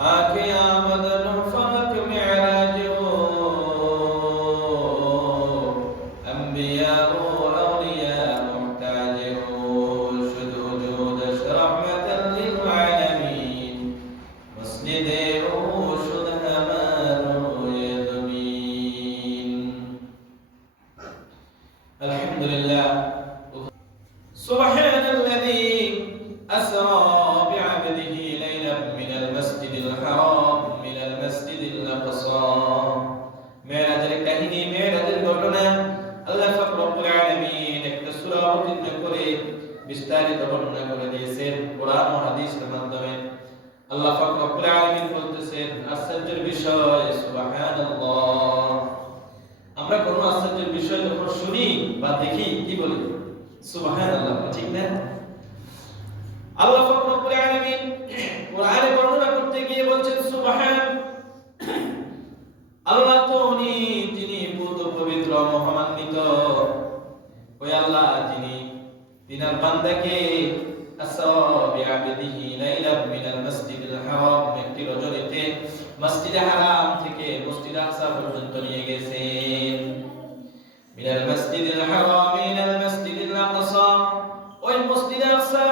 आके आमदन फलक मिराज हो, अंबिया हो औलिया मुहताज हो, शुदू जूदश रहमतल लिल आलमीन, मस्जिदे हो शुद हमारो ये ज़मीन। अल्हम्दुलिल्लाह। सुब्हानल्लज़ी अस्रा बिअब्दिही लैलन मिनल मस्जिदिल हराम मिनल मस्जिदिल अक़सा। মেরাজের কাহিনী, মেরাজের ঘটনা আল্লাহ পাক রব্বুল আলামিন একটা সূরা অবতীর্ণ করে বিস্তারিত বর্ণনা করে দিয়েছেন কোরআন ও হাদিসের মাধ্যমে। আল্লাহ পাক রব্বুল আলামিন বলতেছেন আশ্চর্যের বিষয় সুবহানাল্লাহ। আমরা কোন আশ্চর্যের বিষয় যখন শুনি বা দেখি কি বলি? সুবহানাল্লাহ, ঠিক না? আল্লাহ পাক রব্বুল আলামিন কোরআনে বর্ণনা করতে গিয়ে বলছেন সুবহান, আল্লাহ তো উনি যিনি পূত পবিত্র মহামান্বিত, ওই আল্লাহ যিনি তিনার বান্দাকে আসরা বিআবদিহি লাইলাম মিনাল মসজিদিল হারাম, একটি রজনীতে মসজিদে হারাম থেকে মসজিদ আকসা পর্যন্ত নিয়ে গেছেন। মিনাল মসজিদিল হারাম মিনাল মসজিদিল আকসা, ওই মসজিদ আকসা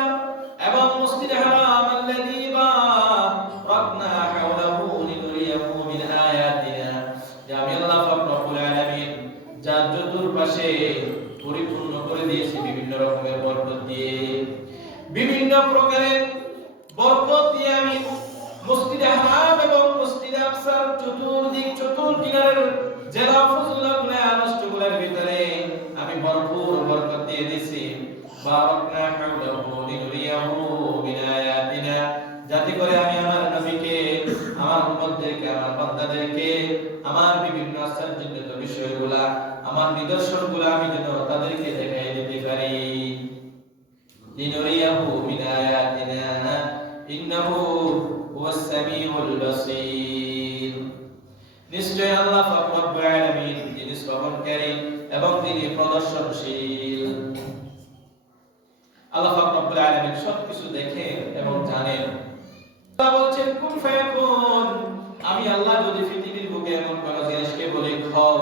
এবং মসজিদ হারাম আল্লাযী বারাকনা হাওলাহু লিনুরিয়াহু মিন আয়াতিনা, যে আমি আল্লাহ পাক রব্বুল আলামিন যার চতুর্পাশে পরিপূর্ণ করে দিয়েছি বিভিন্ন রকমের বরকত দিয়ে, বিভিন্ন প্রকারের বরকত দিয়ে আমি মসজিদ হারাম এবং মসজিদ আকসার চতুর্দিক চতুর্কিনারের জেলা ফজলগুলো আনষ্টগুলোর ভিতরে আমি ভরপুর বরকত দিয়ে দিয়েছি। বারাকনা হাওলাহু লিনুরিয়াহু মিন আয়াতিনা, যাতে করে আমি আমার নবীকে, আমার উম্মতদেরকে, আমার বান্দাদেরকে আমার বিভিন্ন আশ্চর্যজনক বিষয়গুলা, আমার নিদর্শনগুলা আমি যেন তাদেরকে দেখাই দিতে পারি। লিনুরিয়াহু মিন আয়াতিনা ইন্নাহু হুয়াস সামিউল বাসীর। নিশ্চয় আল্লাহ পাক রব্বুল আলামিন যিনি শ্রবণকারী এবং তিনি প্রদর্শনশীল। আল্লাহ পাক রব্বুল আলামিন সবকিছু দেখেন এবং জানেন। আল্লাহ বলছেন কুন ফায়াকুন, আমি আল্লাহ যদি পৃথিবীর বুকে এমন কোন জিনিসকে বলি হও,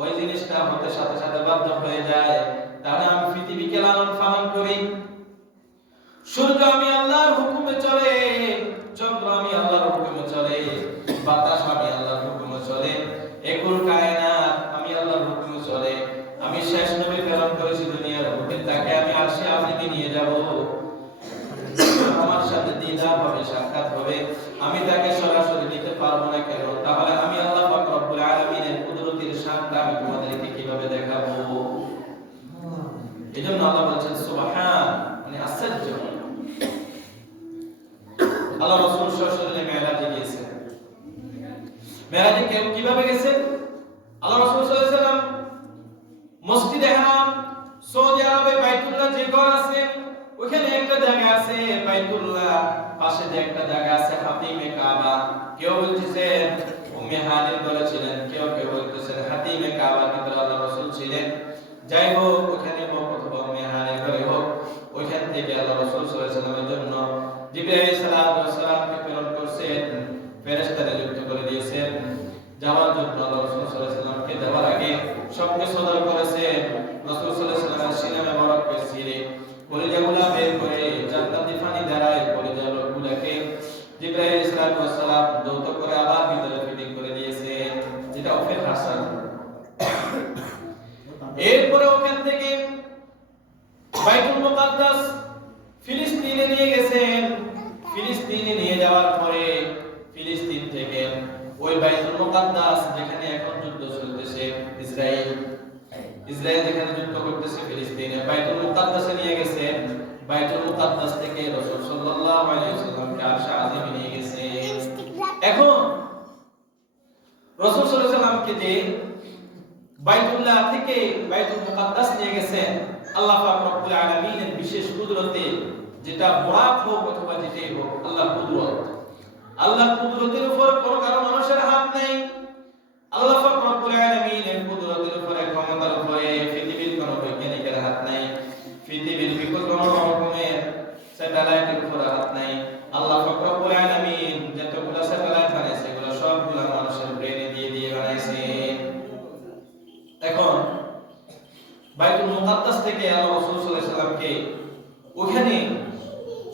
ওই জিনিসটা হতে সাথে সাথে বাধ্য হয়ে যায়, তাহলে আমি পৃথিবীকে লালন পালন করি। সূর্য আমি আল্লাহর হুকুমে চলে, চন্দ্র আমি আল্লাহর হুকুমে চলে, বাতাস আমি আল্লাহর হুকুমে চলে, একুল কায়নাত আমি আল্লাহর হুকুমে চলে। আমি শেষ নবী প্রেরণ করেছি দুনিয়ার বুকে, তাকে আমি আরশে আজিমে নিয়ে যাব, আমার সাথে দিদার হবে, সাক্ষাৎ হবে। আমি তাকে সরাসরি নিতে পারবো না কেন? তাহলে আমি আল্লাহ পাক রব্বুল আলামিনের কুদরতের শানটা আমি তোমাদেরকে কিভাবে দেখাবো? এজন্য আল্লাহ বলেছেন সুবহান, মানে আশ্চর্য। আল্লাহ রাসূল সাল্লাল্লাহু আলাইহি ওয়াসাল্লাম মেরাজে গিয়েছেন। মেরাজে কিভাবে গেছেন? আল্লাহ রাসূল সাল্লাল্লাহু আলাইহি ওয়াসাল্লাম মসজিদে হারাম, সৌদি আরবে বাইতুল্লাহ যে ঘর আছে, ওখানে একটা জায়গা আছে বাইতুল্লাহ, পাশে যে একটা জায়গা আছে হাতিমে কাবা। কেউ বলতেছেন উম্মে হানির বলেছিলেন, কেউ কেউ বলতেছেন হাতিমে কাবার ভিতরে আল্লাহ রাসূল ছিলেন। যাই হোক, ওখানে হোক অথবা উম্মে হানির ঘরে হোক, ওইখান থেকে আল্লাহ রাসূল সাল্লাল্লাহু আলাইহি ওয়াসাল্লামের জন্য জিবরাইল আলাইহিস সালামকে প্রেরণ করেছেন, ফেরেশতা নিযুক্ত করে দিয়েছেন যাওয়ার জন্য। আল্লাহ রাসূল সাল্লাল্লাহু আলাইহি ওয়াসাল্লামকে যাওয়ার আগে সবকে সদর করেছেন। রাসূল সাল্লাল্লাহু আলাইহি ওয়াসাল্লামের সিনা মোবারককে ছিঁড়ে কলিজাগুলা বের করে জান্নাতি পানি দ্বারায় কলিজাগুলাকে জিবরাইল আলাইহিস সালাম দৌত করে আবার ভিতরে ফিটিং করে দিয়েছেন, যেটা ওফের হাসান। এরপরে ওখান থেকে বাইতুল মুকাদ্দাস ফিলিস্তিনে নিয়ে গেছেন। ফিলিস্তিনে নিয়ে যাওয়ার পরে ফিলিস্তিন থেকে ওই বাইতুল মুকাদ্দাস, যেখানে এখন যুদ্ধ চলতেছে, ইসরায়েল যেখানে যুদ্ধ করতেছে ফিলিস্তিনে, বাইতুল মুকাদ্দাসে নিয়ে গেছেন। বাইতুল মুকাদ্দাস থেকে রাসূল সাল্লাল্লাহু আলাইহি ওয়াসাল্লামকে আরশে আজিমে নিয়ে গেছেন। এখন রাসূল সাল্লাল্লাহু আলাইহি ওয়াসাল্লামকে যে বাইতুল্লাহ থেকে বাইতুল মুকাদ্দাস নিয়ে গেছেন, আল্লাহ পাক রব্বুল আলামিনের বিশেষ কুদরতে, যেটা মুরাদ হোক অথবা যেটাই হোক, আল্লাহর কুদরত, আল্লাহর কুদরতের উপর কোনো কারো মানুষের হাত নেই। আল্লাহ পাক রব্বুল আলামিনের কুদরতের উপরে, ক্ষমতার উপরে পৃথিবীর কোনো বৈজ্ঞানিকের হাত নাই, পৃথিবীর বিকল্প কোনো রকমের স্যাটেলাইটের উপর হাত নাই। আল্লাহ পাক রব্বুল আলামিন যতগুলো স্যাটেলাইট রেখে ওখানে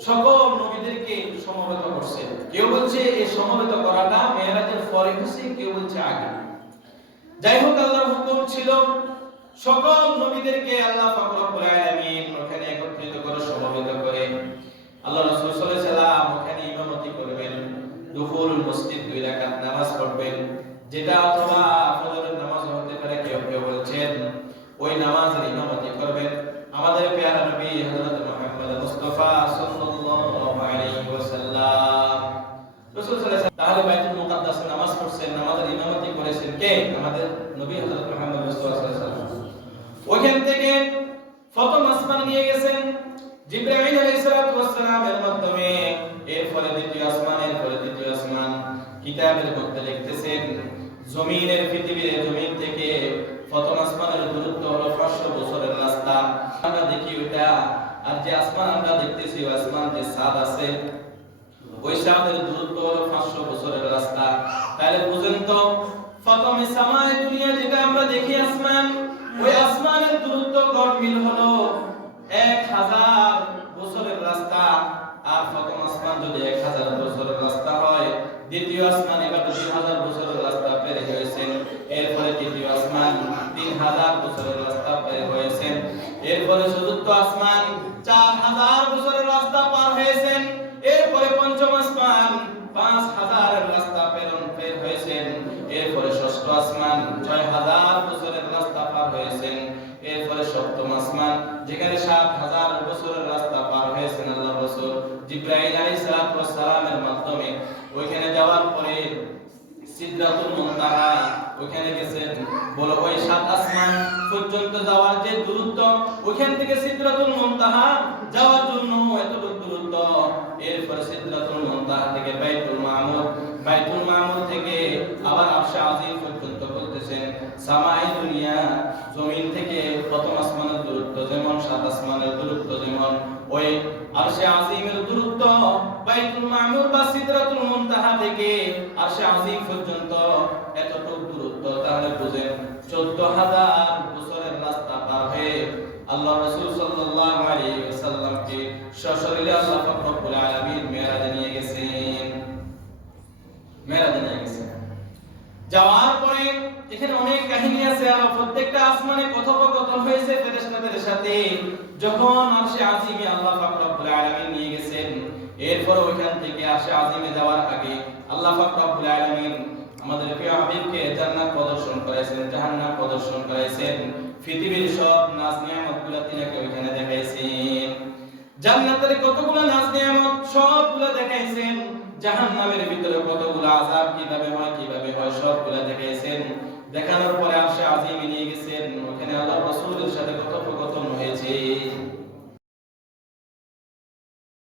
সকল নবীদেরকে সমবেত করছেন। কেউ বলছে এই সমবেত করাটা মেরাজের পরে হয়েছে, কেউ বলছে আগে। যাই হোক, আল্লাহর হুকুম ছিল সকল নবীদেরকে আল্লাহ পাক রব্বুল আলামিন ওখানে একত্রিত করে সমবেত করে আল্লাহ রাসূল সাল্লাল্লাহু আলাইহি সাল্লাম ওখানে ইমামতি করবেন। দুখুলুল মসজিদ 2 রাকাত নামাজ পড়বেন, যেটা অথবা ফজরের নামাজ হতে পারে। কেউ কেউ বলছেন ওই নামাজের ইমামতি করবেন আমাদের প্যারা নবী হযরত মুহাম্মদ মুস্তাফা সাল্লাল্লাহু আলাইহি ওয়াসাল্লাম। রাসূল সাল্লাল্লাহু আলাইহি ওয়াসাল্লাম তাহলে বাইতুল মুকাদ্দাসে নামাজ পড়ছেন, নামাজের ইমামতি করেছেন কে? আমাদের নবী হযরত মুহাম্মদ মুস্তাফা সাল্লাল্লাহু আলাইহি ওয়াসাল্লাম। ওখান থেকে প্রথম আসমান নিয়ে গেছেন জিবরাইল আলাইহিস সালাতু ওয়াস সালামের মাধ্যমে। এরপরে দ্বিতীয় আসমান, এরপরে তৃতীয় আসমান। কিতাবের মধ্যে লিখতেছেন জমিনের পৃথিবীর জমিন থেকে প্রথম আসমানের দূরত্ব হলো 500 বছরের রাস্তা। আমরা দেখি ওটা, আর যে আসমান আমরা দেখতেছি ওই আসমান যে সাদ আছে ওই সাদের দূরত্ব হলো 500 বছরের রাস্তা। তাহলে বুঝেন তো প্রথম সামায় দুনিয়া যেটা আমরা দেখি আসমান, ওই আসমানের দূরত্ব গড় মিল হলো 1000 বছরের রাস্তা। আর প্রথম আসমান যদি 1000 বছরের রাস্তা হয়, দ্বিতীয় আসমান এবার 2000 বছরের রাস্তা পের হয়েছেন। এরপরে তৃতীয় আসমান 3000 বছরের রাস্তা পের হয়েছেন। এরপরে চতুর্থ আসমান 4000 বছরের রাস্তা পার হয়েছেন। এরপরে পঞ্চম আসমান 5000 এর রাস্তা পের হয়েছেন। এরপরে ষষ্ঠ আসমান 6000 বছরের রাস্তা পার হয়েছেন। এরপরে সপ্তম আসমান যেখানে 7000 বছরের রাস্তা পার হয়েছেন আল্লাহর রাসূল জিবরাইল আলাইহিস সালামের মাধ্যমে। ওইখানে যাওয়ার পরে সিদরাতুল মুনতাহা ওইখানে গেছেন। বলো ওই 7 আসমান পর্যন্ত যাওয়ার যে দূরত্ব, ওইখান থেকে সিদরাতুল মুনতাহা যাওয়ার জন্য এতটুকু দূরত্ব। এরপরে সিদরাতুল মুনতাহা থেকে বাইতুল মামুর, বাইতুল মামুর থেকে আবার আরশে আজিম পর্যন্ত বলতেছেন সামায়ে দুনিয়া জমিন থেকে প্রথম আসমানের দূরত্ব যেমন 7 আসমানের দূরত্ব যেমন, ওই আরশে আজিমের দূরত্ব বাইতুল মামুর বা সিদরাতুল মুনতাহা থেকে আরশে আজিম পর্যন্ত এতটুকু দূরত্ব। তাহলে বুঝেন 14000 বছরের রাস্তা পার হয়ে আল্লাহ রাসূল সাল্লাল্লাহু আলাইহি ওয়াসাল্লামকে সশরীরে আল্লাহ পাক রব্বুল আলামিন মেরাজে নিয়ে গেছেন। মেরাজে নিয়ে গেছেন যাওয়ার পরে এখানে অনেক কাহিনী আছে। আর প্রত্যেকটা আসমানে কথোপকথন হয়েছে ফেরেশতাদের সাথে। যখন আরশে আজিমে আল্লাহ পাক রব্বুল আলামিন নিয়ে গেছেন, এরপর ওইখান থেকে আরশে আজিমে যাওয়ার আগে আল্লাহ পাক রব্বুল আলামিন আমাদের প্রিয় হাবিবকে জান্নাত প্রদর্শন করাইছেন, জাহান্নাম প্রদর্শন করাইছেন। পৃথিবীর সব নাজ নিয়ামতগুলো তিনাকে ওইখানে দেখাইছেন। জান্নাতের কতগুলো নাজ নিয়ামত সবগুলো দেখাইছেন। জাহান্নামের ভিতরে কতগুলো আযাব কিভাবে হয় সবগুলো দেখাইছেন। দেখানোর পরে আরশে আজিমে নিয়ে গেছেন। ওখানে আল্লাহর রাসূলের সাথে কথোপকথন হয়েছে।